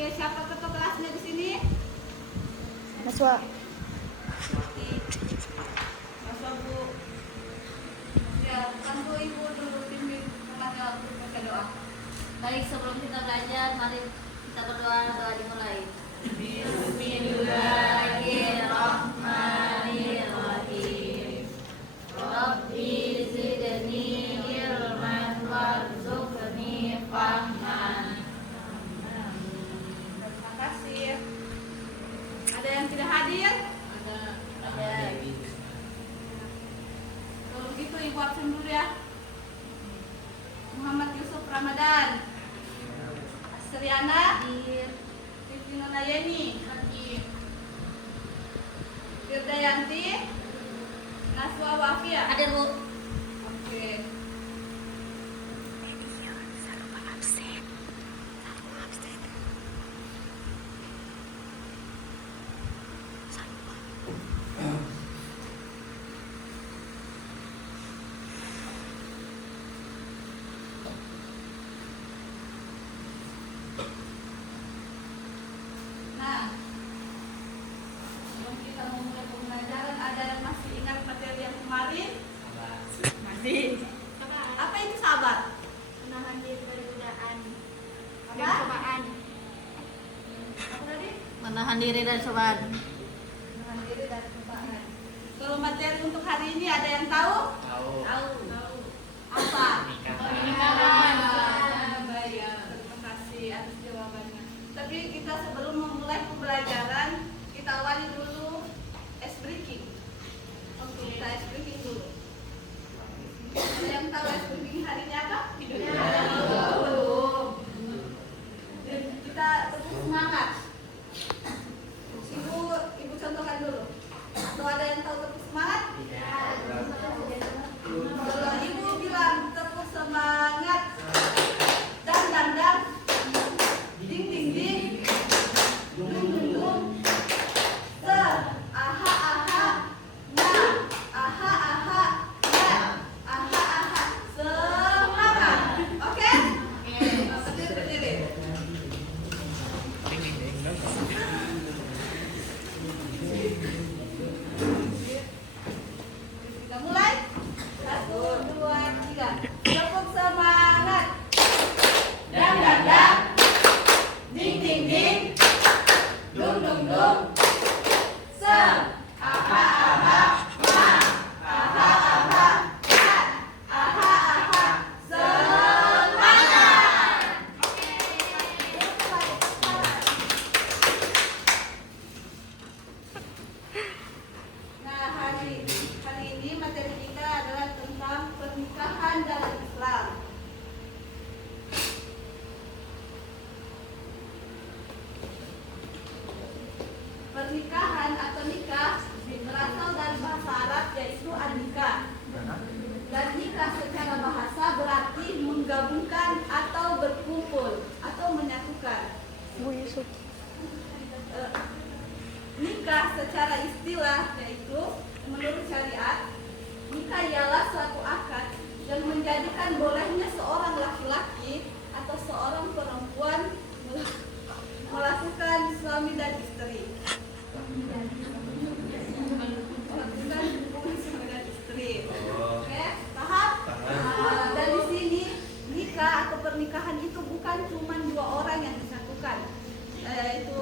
Oke, siapa ketua kelasnya di sini? Maswa. Maswa Bu. Ya, bantu Ibu dulu pimpin mengajar baca doa. Baik, sebelum kita belajar, mari kita berdoa. Doa dimulai. Bismillahirrahmanirrahim. Rabbi zidni ilman warzuqni fahman. Terima kasih. Ada yang tidak hadir? Ada. Kalau begitu Ibu absen dulu ya. Muhammad Yusuf Ramadan, Asriana, Titi Nunayeni, Firdayanti, Naswa Wafia. Hadir, Bu. Oke. Nah, sebelum kita memulai pembelajaran, ada yang masih ingat materi yang kemarin? Masih. Apa itu sabar? Menahan diri dari godaan Apa? dan cobaan. Apa tadi? Menahan diri dari cobaan. Menahan diri dari cobaan. Kalau materi untuk hari ini ada yang tahu? Tahu. Apa? Pernikahan. Baik, terima kasih atas jawabannya. Tapi kita sebelum memulai pembelajaran, kita awali dulu ice breaking. Oke, kita ice breaking dulu. Ada yang tahu ice breaking hari ini apa? Belum. Dan kita terus semangat. Ibu contohkan dulu. Atau ada yang tahu tepuk semangat? Kalau ibu bilang tepuk semangat, dan, ding ding ding, dung dung dung, se, aha aha, na, aha aha, ya, aha aha, semangat. Oke? Berdiri. Kita mulai. 1, 2, 3. Tepuk semangat. Dan, ding ding ding, dung dung dung, se, aha aha, ma, aha aha, ya, aha aha, semangat. Nah, hari ini materi kita adalah tentang pernikahan dalam Islam. Pernikahan atau nikah berasal dari bahasa Arab yaitu an-nikah. Dan nikah secara bahasa berarti menggabungkan atau berkumpul atau menyatukan. Bu Yusuf. Nikah secara istilah yaitu menurut syariat, nikah ialah suatu akad yang menjadikan bolehnya seorang laki-laki atau seorang perempuan melakukan suami dan istri. Melakukan hubungan suami dan istri. Oke, paham? Dan di sini nikah atau pernikahan itu bukan cuma dua orang yang disatukan, itu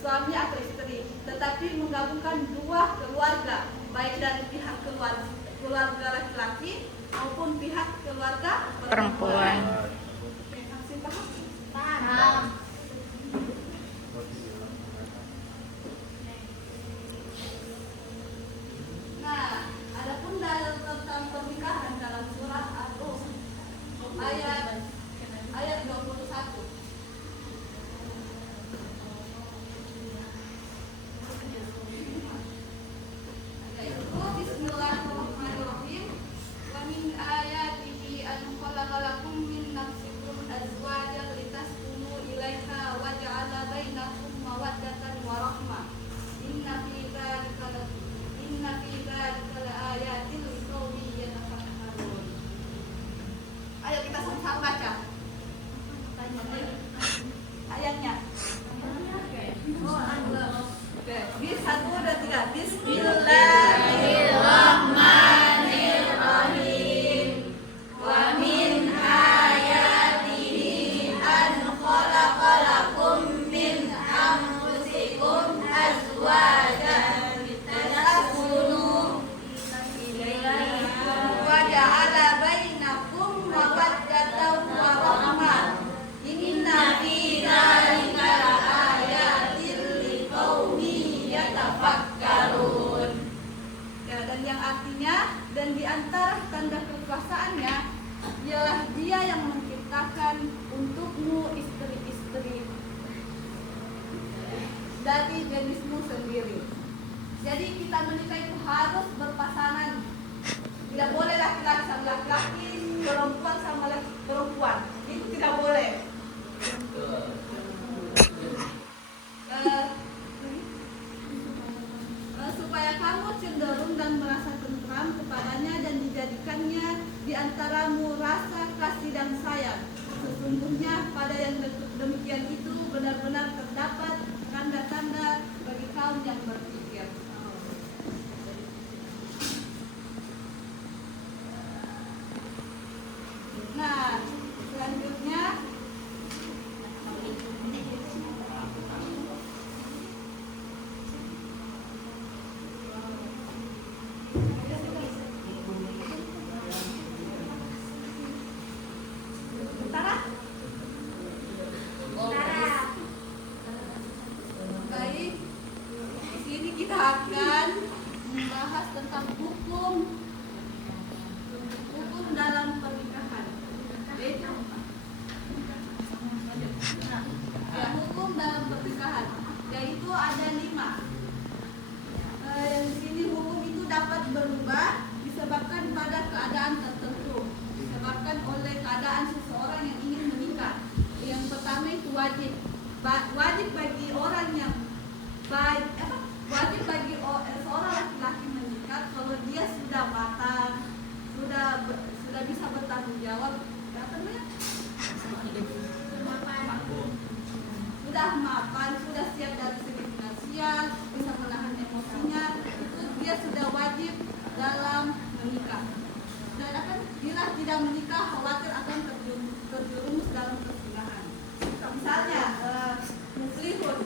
suami atau istri, tetapi menggabungkan dua keluarga, baik dari pihak keluarga laki-laki maupun pihak keluarga perempuan. Oke, masih paham? Paham. Nah, adapun dalil tentang pernikahan dalam surah Ar-Rum ayat 21. Yaitu Bismillahirrahmanirrahim. Wa min ayatihi an khalaqa lakum min nafsin untukmu istri-istri dari jenismu sendiri. Jadi kita menikah itu harus berpasangan. Tidak boleh laki-laki sama laki-laki, perempuan sama perempuan. Itu tidak boleh. Supaya kamu cenderung dan merasa tentram kepadanya dan dijadikannya di antaramu rasa kasih dan sayang. Sesungguhnya pada yang demikian itu benar-benar terdapat tanda-tanda bagi kaum yang berpikir. Nah, selanjutnya baik, di sini kita akan membahas tentang hukum dalam pernikahan. Ya, hukum dalam pernikahan, yaitu ada 5. Yang di sini hukum itu dapat berubah disebabkan pada keadaan tertentu, disebabkan oleh keadaan seseorang yang ingin menikah. Yang pertama itu wajib bagi orang yang wajib bagi seorang laki-laki menikah kalau dia sudah matang, sudah bisa bertanggung jawab, sudah mapan, sudah siap dari segi finansial, bisa menahan emosinya, itu dia sudah wajib dalam menikah. Dan bila tidak menikah khawatir akan terjerumus dalam perzinahan. Misalnya muslihun,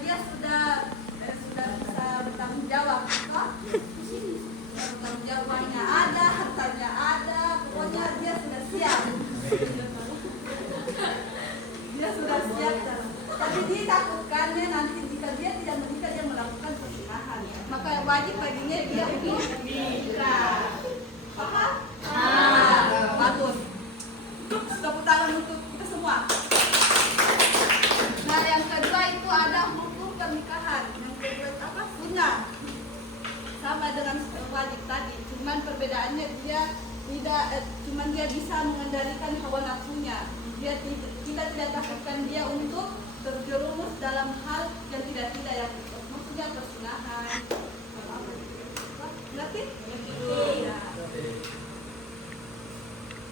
dia sudah bisa bertanggung jawab, bertanggung jawabnya ada, hartanya ada, pokoknya dia sudah siap. Dia sudah siap, tapi dia takutkannya nanti jika dia tidak menikah dia melakukan perzinahan. Maka yang wajib baginya dia untuk menikah. Paham? Bagus. Tepuk tangan untuk kita semua. Nah, yang kedua itu ada hukum pernikahan. Yang kedua sunnah. Sama dengan wajib tadi, cuman perbedaannya dia tidak, cuman dia bisa mengendalikan hawa nafsunya. Kita tidak takutkan dia untuk terjerumus dalam hal yang tidak yang maksudnya perzinahan. Ngerti? Iya.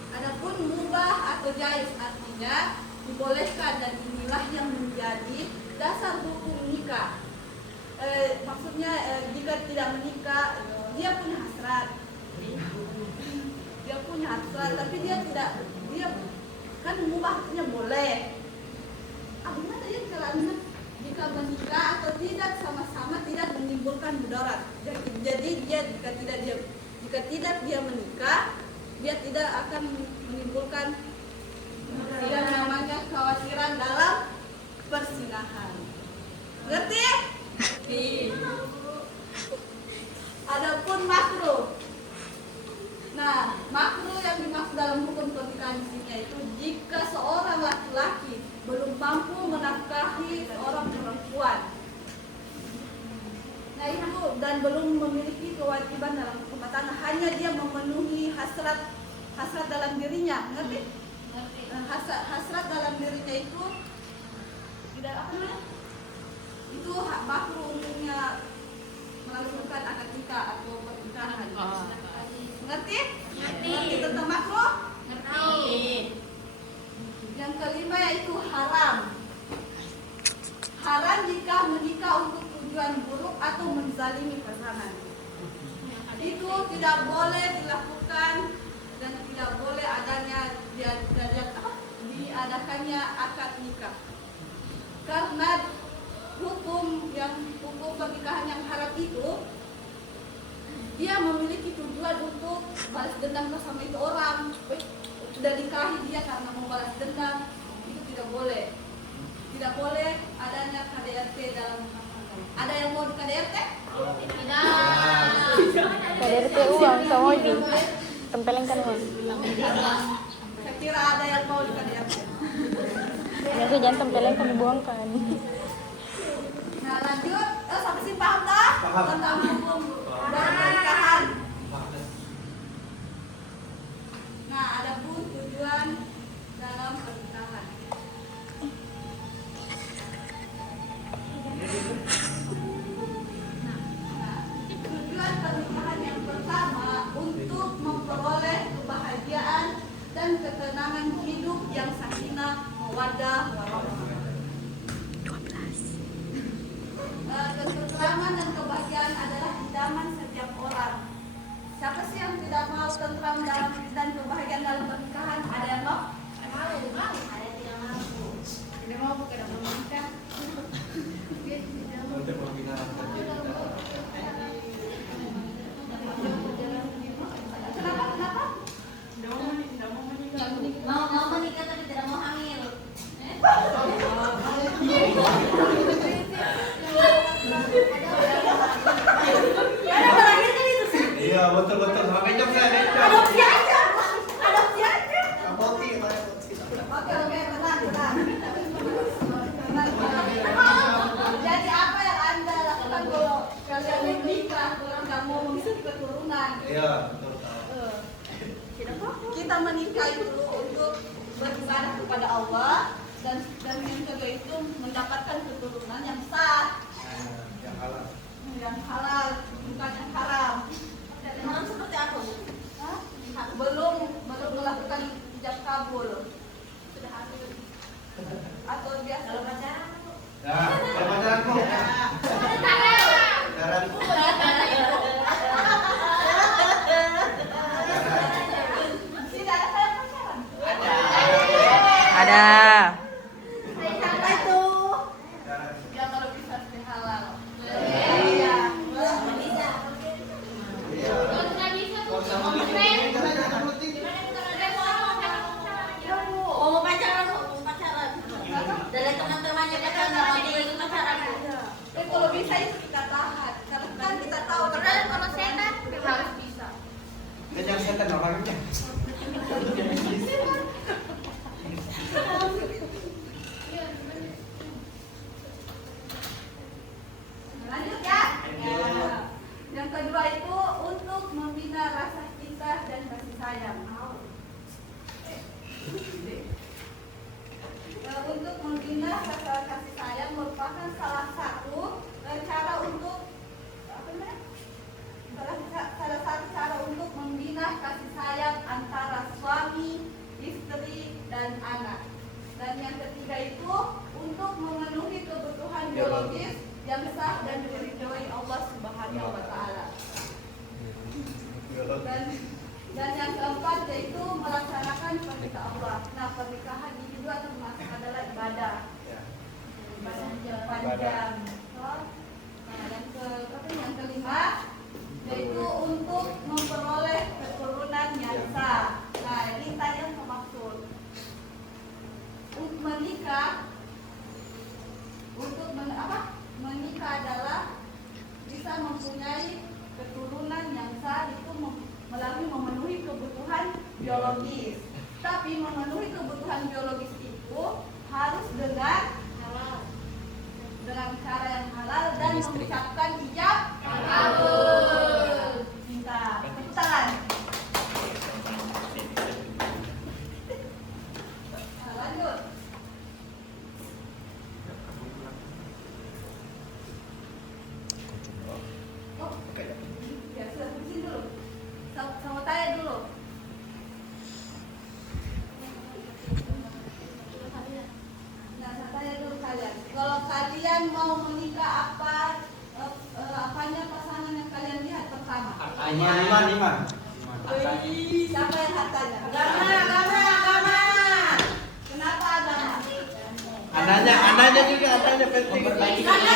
Adapun mubah atau jaiz artinya dibolehkan, dan inilah yang menjadi dasar hukum nikah. Maksudnya jika tidak menikah dia punya hasrat, tapi dia kan mubah artinya boleh. Gimana ya caranya jika menikah atau tidak sama-sama tidak menimbulkan mudarat. Jadi jika tidak dia menikah, dia tidak akan menimbulkan yang namanya kekhawatiran dalam perzinahan. Ngerti? Adapun makruh. Nah, makruh yang dimaksud dalam hukum pernikahan di sini itu jika seorang laki-laki belum mampu menafkahi seorang perempuan. Nah, itu dan belum memiliki kewajiban dalam rumah tangga, hanya dia memenuhi hasrat dalam dirinya. Ngerti? Hasrat dalam dirinya itu tidak itu makruh umumnya melangsungkan akad nikah atau pernikahan. Ngerti? Ngerti tentang makruh? Ngerti. Yang kelima yaitu haram. Haram jika menikah untuk tujuan buruk atau menzalimi pasangan. Itu tidak boleh dilakukan dan tidak boleh diadakannya akad nikah. Karena hukum pernikahan yang haram itu dia memiliki tujuan untuk balas dendam sama itu orang. Sudah nikahi dia karena mau balas dendam, itu tidak boleh. Tidak boleh adanya KDRT dalam rumah tangga. Ada yang mau di KDRT? Tidak. KDRT uang sama Odi. Tempelengkan uang. Saya jangan tempelin kami buangkan. Nah lanjut, sampai sini paham tak? Paham. Tentang hukum dalam pernikahan. Nah, ada pun tujuan dalam pernikahan. Nah, tujuan pernikahan yang pertama untuk memperoleh kebahagiaan dan ketenangan hidup yang sakinah, mawaddah, warahmah. Ketentraman dan kebahagiaan adalah idaman setiap orang. Siapa sih yang tidak mau tentram dalam dan kebahagiaan dalam pernikahan? Ada yang mau? Ada yang tidak mampu. Tidak mau, bukan mau menikah. Untuk membina rasa cinta. Kenapa? Mau menikah tapi tidak mau hamil. Iya, betul-betul. Sampai jam saya necap. Adopsi aja. Adopsi aja. Aboti. Oke, tenang. Jadi apa yang Anda lakukan kalau kalian menikah, kalau nggak mau mengikuti keturunan? Iya, betul. Kita menikah itu untuk beribadah kepada Allah dan yang kedua itu mendapatkan keturunan yang sah, Yang halal. yang halal, bukan yang haram. Haram seperti apa, Bu? Hah? Belum melakukan ijab kabul. Sudah hamil atau biasa? Kalau pacaran, Bu? Nah, kalau pacaranku. Pacaranku. Tidak ada saya pacaran. Ada. Siapa itu? Yang kalau bisa sih halal. Iya. Mau pacaran, Bu? Mau pacaran. Dari teman-temannya dia kan nggak mau juga ikut pacaran, Bu. Kalau bisa itu kita tahan. Karena kan kita tahu. Padahal kalau setan harus bisa. Kejar setan orangnya. Lanjut ya. Yang kedua itu untuk membina rasa cinta dan kasih sayang. Untuk membina rasa kasih sayang merupakan salah satu cara untuk salah satu cara untuk membina kasih sayang antara suami, istri, dan anak. Dan yang ketiga itu untuk memenuhi kebutuhan biologis yang sah dan diridhoi Allah Subhanahu wa taala. Dan yang keempat yaitu melaksanakan perintah Allah. Nah, pernikahan ini juga termasuk adalah ibadah. Ibadah yang panjang. Nah, yang kelima yaitu untuk memperoleh keturunan yang sah. Nah, ini tadi yang maksud. Untuk menikah menikah adalah bisa mempunyai keturunan yang sah itu melalui memenuhi kebutuhan biologis. Tapi memenuhi kebutuhan biologis itu harus dengan cara yang halal dan mengucapkan ijab kabul. Cinta. Tepuk tangan. Nah, lanjut. Oh, ya sudah sini dulu. Sama tanya dulu. Nah, saya tanya dulu kalian. Kalau kalian mau menikah apanya pasangan yang kalian lihat pertama? Iman. Siapa yang hartanya? Agama. Kenapa agama? Anaknya juga penting. Karena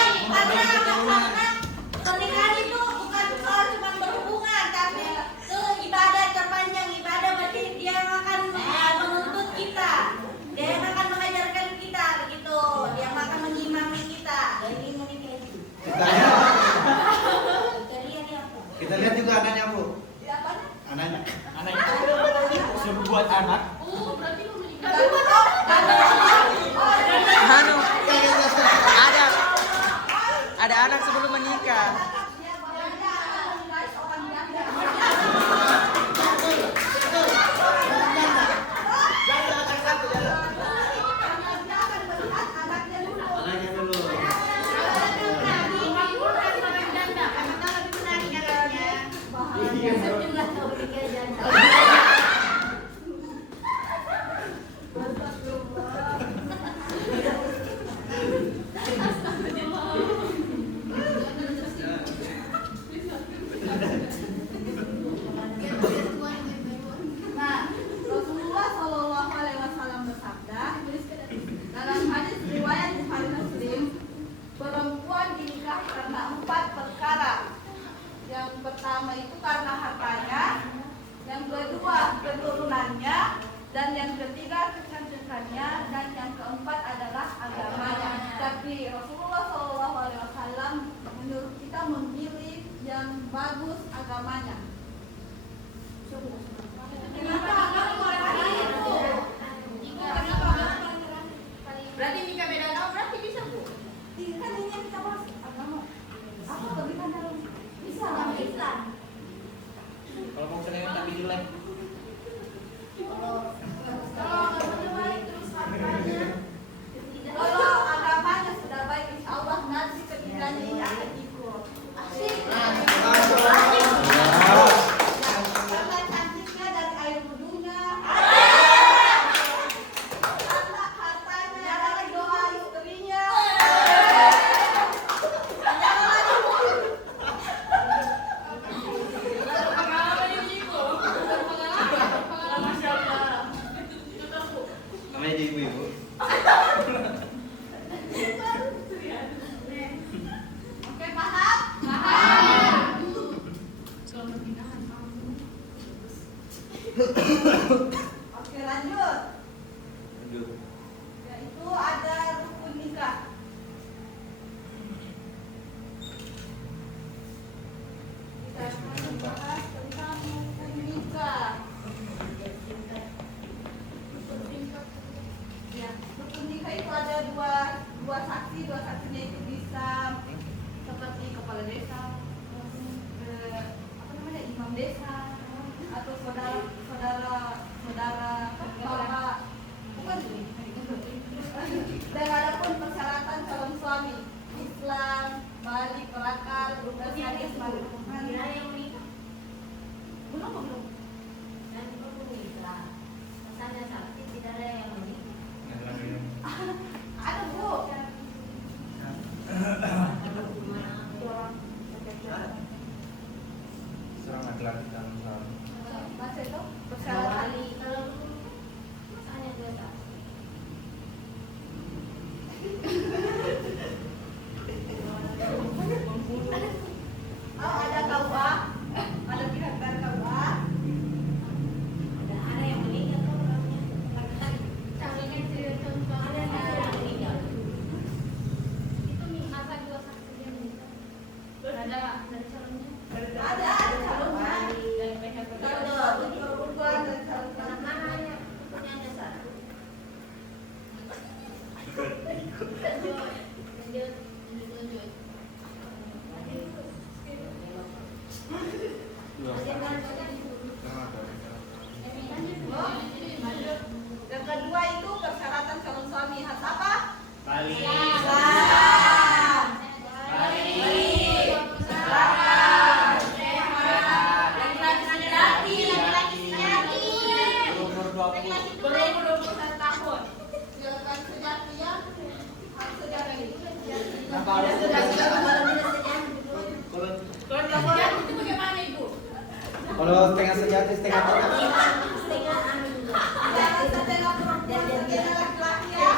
pernikahan itu bukan soal cuma berhubungan, tapi itu ibadah terpanjang. Ibadah berarti dia akan menuntut kita, dia yang akan mengajarkan kita begitu, dia yang akan mengimami kita. Jadi menikah itu. Kita lihat juga anaknya, Bu. Siapa? Anaknya. Sebuah anak. Berarti mau menikah. Tapi Anu, ada anak sebelum menikah. Anaknya dulu. Nah, Rasulullah Shallallahu Alaihi Wasallam bersabda dalam hadis riwayat Bukhari Muslim, perempuan dinikah karena 4 perkara. Yang pertama itu karena hartanya, yang kedua keturunannya, dan yang ketiga kecantikannya, dan yang keempat adalah agamanya. Tapi Rasulullah Shallallahu Alaihi Wasallam menyuruh kita memilih yang bagus agamanya. Berarti nikah beda agama berarti bisa Bu? Iya kan ini yang kita bahas agama. Apa kebaikan dalam bisa Agama Islam. Kalau mau seneng tapi jelek. kalau agamanya sudah baik, insya Allah nanti ketiganya ini akan ikut. Asik. Karena cantiknya dari air wudhunya, karena hartanya dari doa istrinya. Namanya jadi ibu. Oke, paham? Oke, lanjut. Aduh. Yaitu ada rukun nikah. Kita akan membahas tentang rukun nikah. Ya, rukun nikah itu ada dua saksi. Dua saksinya itu bisa seperti kepala desa, apa namanya, imam desa, atau saudara bapak, bukan ini. Dan ada pun persyaratan calon suami: Islam, balik, berakal, berubah syariah, balik. Kira yang menikah Belum. dan perlu Islam. Misalnya sakti tidak ada yang menikah. Ada Bu. Serang laki-laki dalam salam. Baca itu Dua persyaratan. kali kalau dulu misalnya 2 tahun. Oh, ada KUA, ada pihak dari KUA. Ada yang menikah tuh orangnya. Calonnya tidak contoh ada yang menikah. Itu masa 2 saksi dia menikah. Ada dari calonnya. Ada calonnya. Dari pihak Ada perempuan dan calon Anak mana yang punya ada satu. Lanjut. Yang kedua itu persyaratan calon suami harus apa? Balik. Islam. Umur 20. Berumur 21 tahun. Silakan sejati ya. Harus sejati. Kenapa harus sejati? Kalau setengah sejati, setengah tengah. Jangan setengah perempuan, setengah laki-laki ya.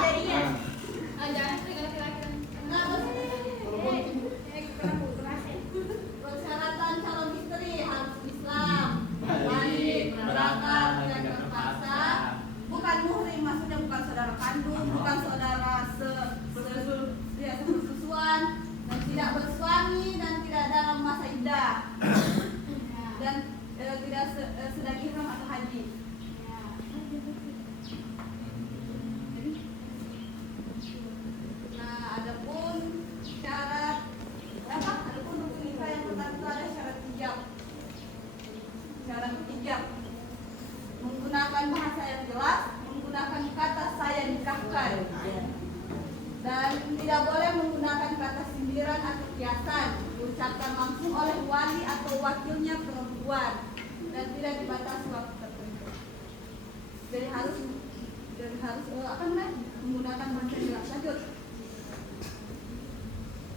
Persyaratan calon istri harus Islam, balik, berakal, tidak terpaksa, bukan muhrim, maksudnya bukan saudara kandung, bukan saudara sesusuan, dan tidak bersuami dan tidak dalam masa iddah, dan tidak sedang ihram atau haji. disatukan. Dan tidak boleh menggunakan kata sindiran atau kiasan, diucapkan langsung oleh wali atau wakilnya perempuan dan tidak dibatasi waktu tertentu. Jadi harus menggunakan bahasa jelas. Lanjut.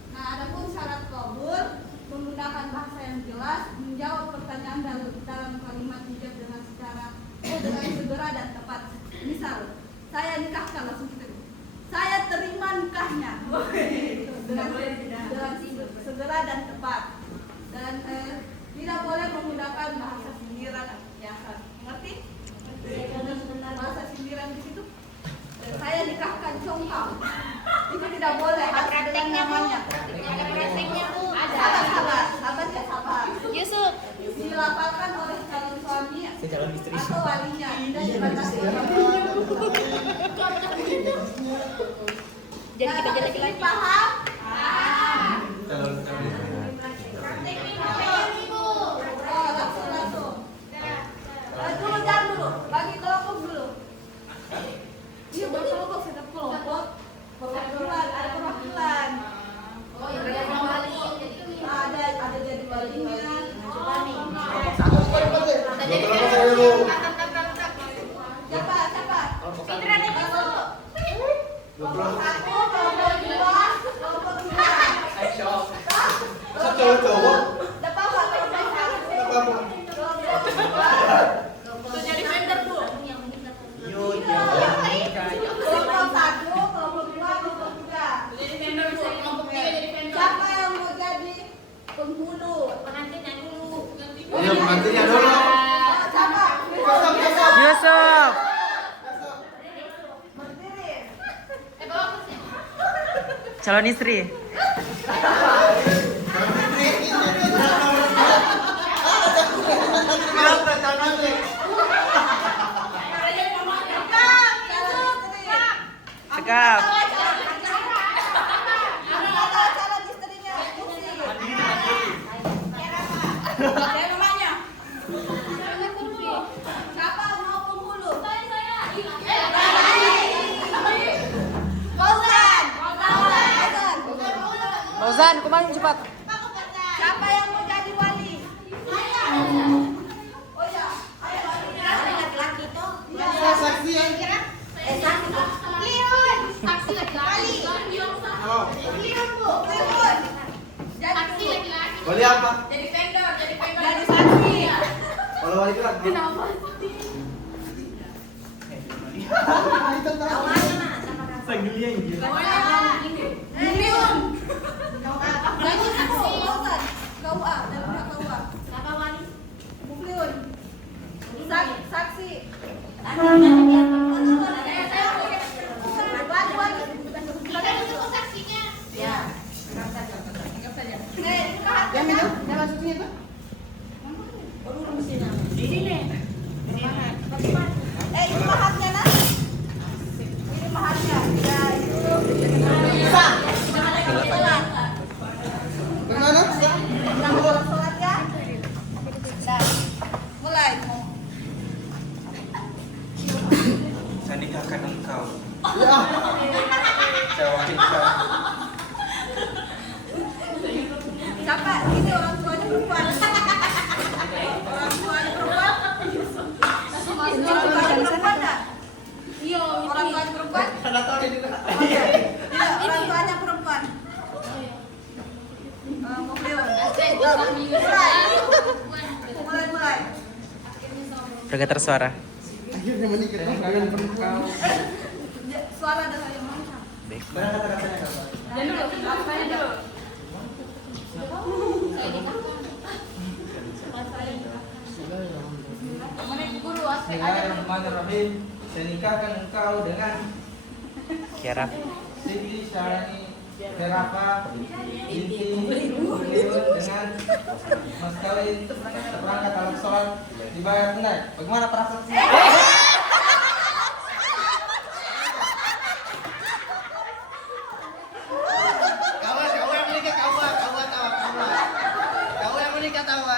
Nah, adapun syarat kabul menggunakan bahasa yang jelas, menjawab pertanyaan dalam kalimat hijab dengan segera dan tepat. Misal, saya nikahkan langsung kita. Saya terima nikahnya. Dengan segera dan tepat. Dan tidak boleh menggunakan bahasa sindiran atau kiasan. Mengerti? Bahasa sindiran di situ. Saya nikahkan congkau. Itu tidak boleh. Harus dengan namanya. Ada prakteknya Bu. Sabar. Yusuf. Dilapalkan oleh calon suami Calon istri. atau walinya. Tidak dibatasi. Jadi kita jadi lagi. Paham? Calon Langsung. Jangan dulu. Bagi kelompok dulu. Iya, berkelompok, setiap kelompok perwakilan, ada perwakilan. Ada jadi walinya. Siapa? Fitra dan Yusuf. Kelompok 1, kelompok 2, kelompok 3. cowok. Tidak apa-apa, kelompok 1. Tuh jadi vendor Bu. Kelompok 1, kelompok 2, kelompok 3. Jadi vendor Bu. Kelompok 3 jadi vendor. Siapa yang mau jadi penghulu? Pengantinnya dulu. Iya, pengantinnya dulu. Siapa? Yusuf. Berdiri. Bawa kursi. Calon istri. Cekap. Calon istrinya. Siapa mau penghulu? Fauzan. Fauzan, kemarin cepat. Siapa yang mau jadi wali? Oh ya, ayo. Laki-laki tuh. Saksi yang Saksi laki-laki. Liun, Bu. Liun. Jadi Saksi laki-laki. Wali apa? Jadi vendor. jadi saksi. Kalau wali itu lagi. Sanggilian gitu. Liun. Jadi saksi. Fauzan. KUA, dalamnya KUA. Apa wali? Liun. Saksi. Kita dulu saksinya. Ya. Anggap saja. Yang masuknya itu? Ini nih. Ini mahatnya, Nas. Ini mahatnya. Ya, itu. Sholat. Bagaimana? Sholat ya. Mulai. Saya nikahkan engkau. Saya wakilkan. Siapa? Ini orang tuanya perempuan. Orang tuanya perempuan. Ini orang tuanya perempuan enggak? Iya, Orang tuanya perempuan? Ada tahu ini. Iya, orang tuanya perempuan. Mulai. Berkata tersuara. Akhirnya menikah. Kalian perempuan. Suara adalah yang mana? Mana kata-katanya apa? Apanya dulu? Guru aspek ada. Bismillahirrahmanirrahim. Saya nikahkan engkau dengan Kiara. Siti Syarani Terafa binti Beliau dengan mas kawin seperangkat alat sholat dibayar tunai. Bagaimana prasasti? Kau yang menikah kau yang menikah tawa.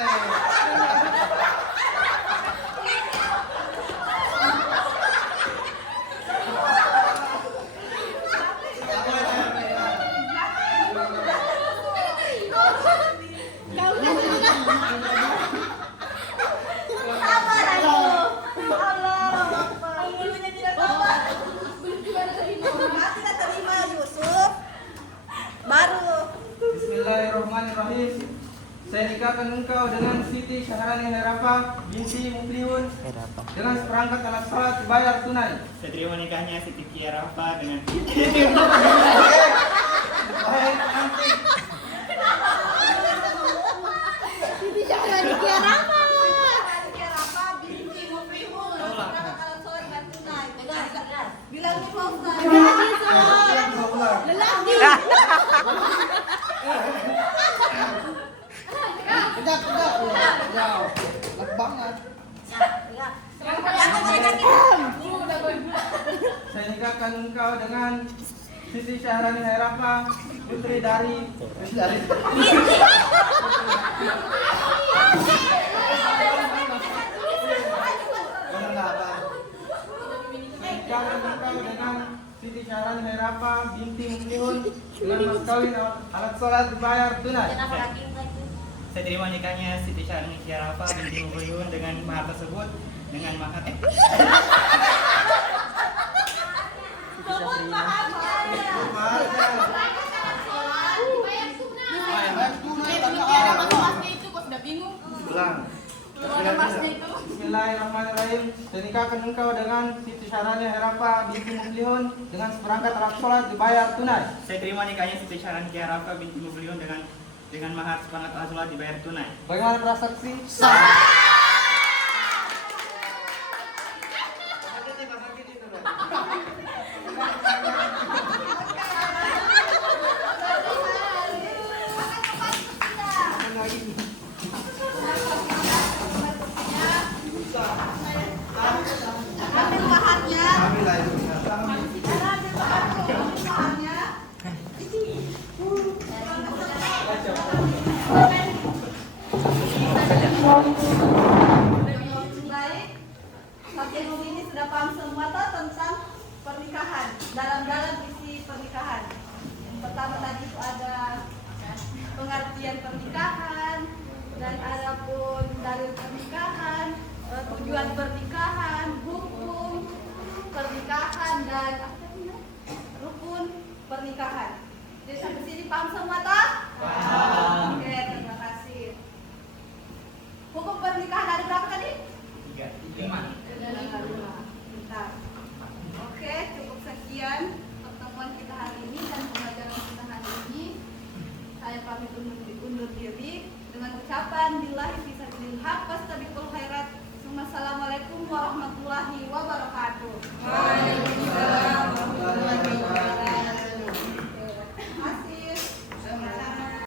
Saya nikahkan engkau dengan Siti Syahrani Herafa binti Muflihun Herafa. dengan seperangkat alat sholat dibayar tunai. Saya terima nikahnya Siti Kiarafa dengan Baik, nanti. Siti Syahrani Kiarafa. Kiarafa binti Muflihun. Sekarang kalau sholat dan tunai. Bilang di Fauzan. Lelaki. Kejap. Jauh. Lag banget. Saya nikahkan engkau dengan Siti Syahrani Herafa putri dari Nikahkan engkau dengan Siti Syahrani Herafa binti Muflihun dengan mas kawin alat sholat dibayar tunai. saya terima nikahnya Siti Syahrani Kiarafa binti Muflihun dengan mahar tersebut dengan mahar Sebut maharnya. Ulang. Bismillahirrahmanirrahim. Saya nikahkan engkau dengan Siti Syahrani Herafa binti Muflihun dengan seperangkat alat sholat dibayar tunai. saya terima nikahnya Siti Syahrani Kiarafa binti Muflihun dengan mahar seperangkat alat sholat dibayar tunai. Bagaimana prasaksi? Ambil maharnya. Ambil maharnya. Baik, sampai ini sudah paham semua toh tentang pernikahan. Dalam-dalam isi pernikahan. Yang pertama tadi itu ada pengertian pernikahan dan ada pun dalil pernikahan, tujuan pernikahan, hukum pernikahan dan rukun pernikahan. Jadi sampai sini paham semua toh? Paham. Oke, terima kasih. Hukum pernikahan ada berapa tadi? 5. Bentar. Oke, cukup sekian pertemuan kita hari ini dan pembelajaran kita hari ini. Saya pamit undur diri dengan ucapan billahi fisabilillah wastabiqul khairat. Wassalamualaikum warahmatullahi wabarakatuh.